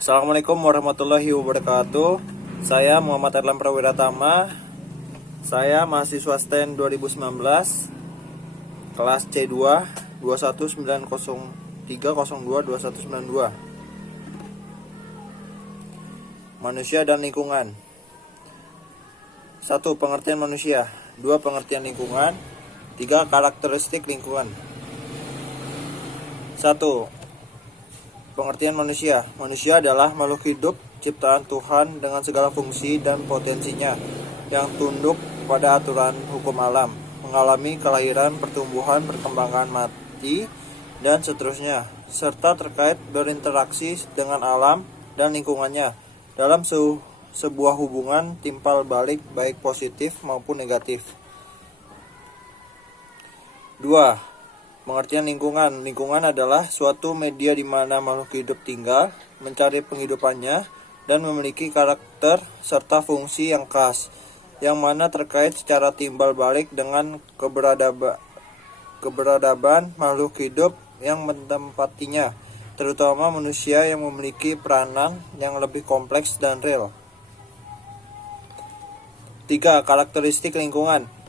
Assalamualaikum warahmatullahi wabarakatuh. Saya Muhammad Erlam Prawiratama. Saya mahasiswa STEN 2019 kelas C2 21903022192. Manusia dan lingkungan. 1. Pengertian manusia. 2. Pengertian lingkungan. 3. Karakteristik lingkungan. 1. Pengertian manusia. Manusia adalah makhluk hidup ciptaan Tuhan dengan segala fungsi dan potensinya yang tunduk pada aturan hukum alam, mengalami kelahiran, pertumbuhan, perkembangan, mati, dan seterusnya, serta terkait berinteraksi dengan alam dan lingkungannya dalam sebuah hubungan timpal balik baik positif maupun negatif. 2. Pengertian lingkungan. Lingkungan adalah suatu media di mana makhluk hidup tinggal, mencari penghidupannya, dan memiliki karakter serta fungsi yang khas, yang mana terkait secara timbal balik dengan keberadaban makhluk hidup yang menempatinya, terutama manusia yang memiliki peranan yang lebih kompleks dan real. 3. Karakteristik lingkungan.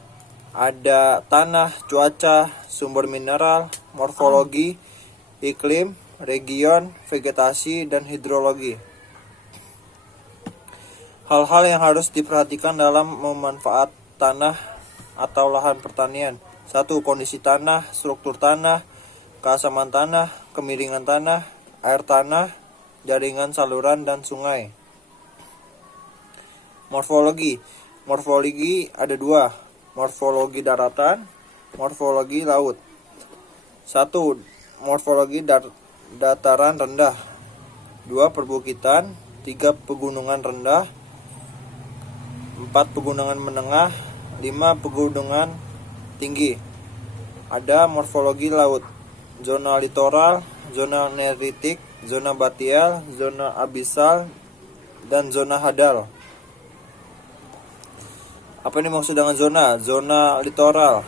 Ada tanah, cuaca, sumber mineral, morfologi, iklim, region, vegetasi, dan hidrologi. Hal-hal yang harus diperhatikan dalam memanfaat tanah atau lahan pertanian. 1. Kondisi tanah, struktur tanah, keasaman tanah, kemiringan tanah, air tanah, jaringan saluran, dan sungai. Morfologi. Morfologi ada 2. Morfologi daratan, morfologi laut. 1. Morfologi dataran rendah. 2. Perbukitan. 3. Pegunungan rendah. 4. Pegunungan menengah. 5. Pegunungan tinggi. Ada morfologi laut. Zona litoral, zona neritik, zona batial, zona abisal, dan zona hadal. Apa ini maksud dengan zona? Zona litoral.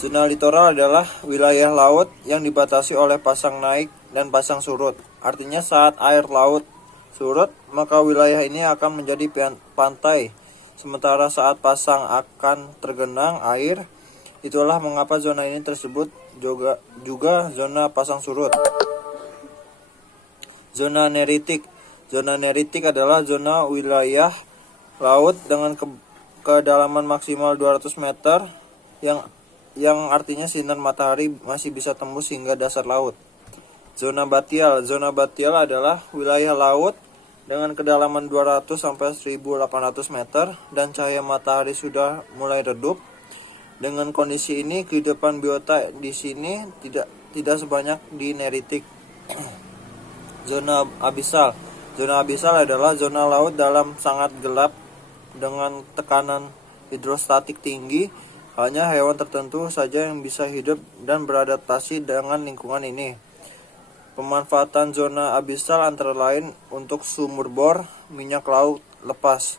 Zona litoral adalah wilayah laut yang dibatasi oleh pasang naik dan pasang surut. Artinya saat air laut surut, maka wilayah ini akan menjadi pantai. Sementara saat pasang akan tergenang air. Itulah mengapa zona ini tersebut juga zona pasang surut. Zona neritik. Zona neritik adalah zona wilayah laut dengan kedalaman maksimal 200 meter yang artinya sinar matahari masih bisa tembus hingga dasar laut. Zona batial. Zona batial adalah wilayah laut dengan kedalaman 200 sampai 1800 meter dan cahaya matahari sudah mulai redup. Dengan kondisi ini kehidupan biota di sini tidak sebanyak di neritik. Zona abisal. Zona abisal adalah zona laut dalam sangat gelap dengan tekanan hidrostatik tinggi. Hanya hewan tertentu saja yang bisa hidup dan beradaptasi dengan lingkungan ini. Pemanfaatan zona abisal antara lain untuk sumur bor, minyak laut lepas.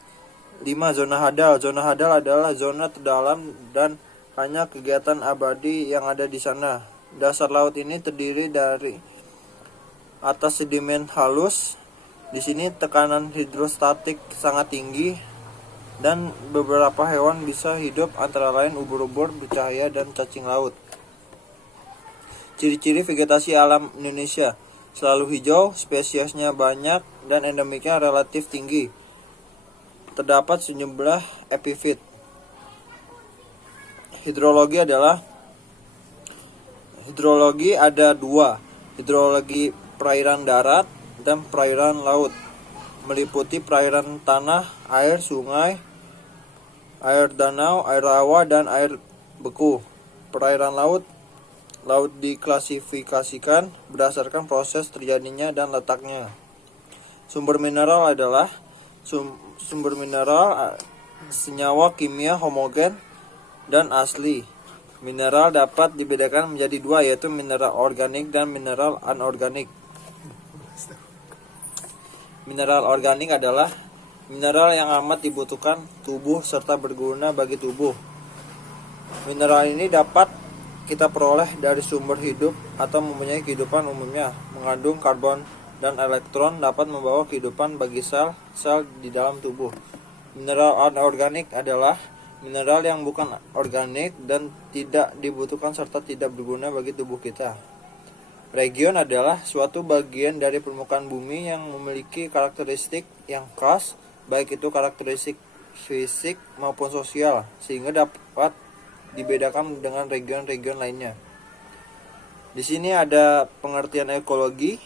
5. Zona hadal. Zona hadal adalah zona terdalam dan hanya kegiatan abadi yang ada di sana. Dasar laut ini terdiri dari atas sedimen halus. Di sini tekanan hidrostatik sangat tinggi dan beberapa hewan bisa hidup, antara lain ubur-ubur bercahaya dan cacing laut. Ciri-ciri vegetasi alam Indonesia: selalu hijau, spesiesnya banyak, dan endemiknya relatif tinggi. Terdapat sejumlah epifit. Hidrologi ada 2. Hidrologi perairan darat dan perairan laut, meliputi perairan tanah, air, sungai, air danau, air rawa, dan air beku. Perairan laut diklasifikasikan berdasarkan proses terjadinya dan letaknya. Sumber mineral adalah sumber mineral senyawa kimia homogen dan asli. Mineral dapat dibedakan menjadi 2, yaitu mineral organik dan mineral anorganik. Mineral organik adalah mineral yang amat dibutuhkan tubuh serta berguna bagi tubuh. Mineral ini dapat kita peroleh dari sumber hidup atau mempunyai kehidupan umumnya, mengandung karbon dan elektron dapat membawa kehidupan bagi sel-sel di dalam tubuh. Mineral anorganik adalah mineral yang bukan organik dan tidak dibutuhkan serta tidak berguna bagi tubuh kita. Region adalah suatu bagian dari permukaan bumi yang memiliki karakteristik yang khas, baik itu karakteristik fisik maupun sosial, sehingga dapat dibedakan dengan region-region lainnya. Di sini ada pengertian ekologi,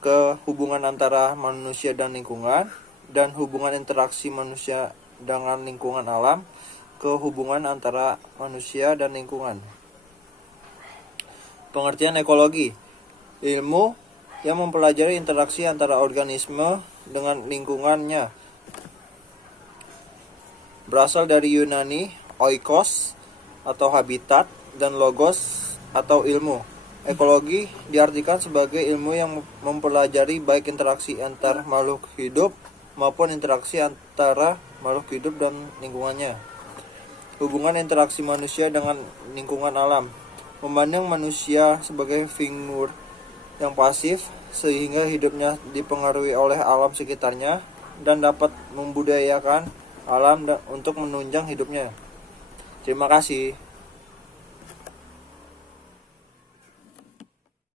ke hubungan antara manusia dan lingkungan, dan hubungan interaksi manusia dengan lingkungan alam, ke hubungan antara manusia dan lingkungan. Pengertian ekologi, ilmu yang mempelajari interaksi antara organisme dengan lingkungannya. Berasal dari Yunani, oikos atau habitat, dan logos atau ilmu. Ekologi diartikan sebagai ilmu yang mempelajari baik interaksi antar makhluk hidup maupun interaksi antara makhluk hidup dan lingkungannya. Hubungan interaksi manusia dengan lingkungan alam, memandang manusia sebagai figur yang pasif sehingga hidupnya dipengaruhi oleh alam sekitarnya dan dapat membudayakan alam untuk menunjang hidupnya. Terima kasih.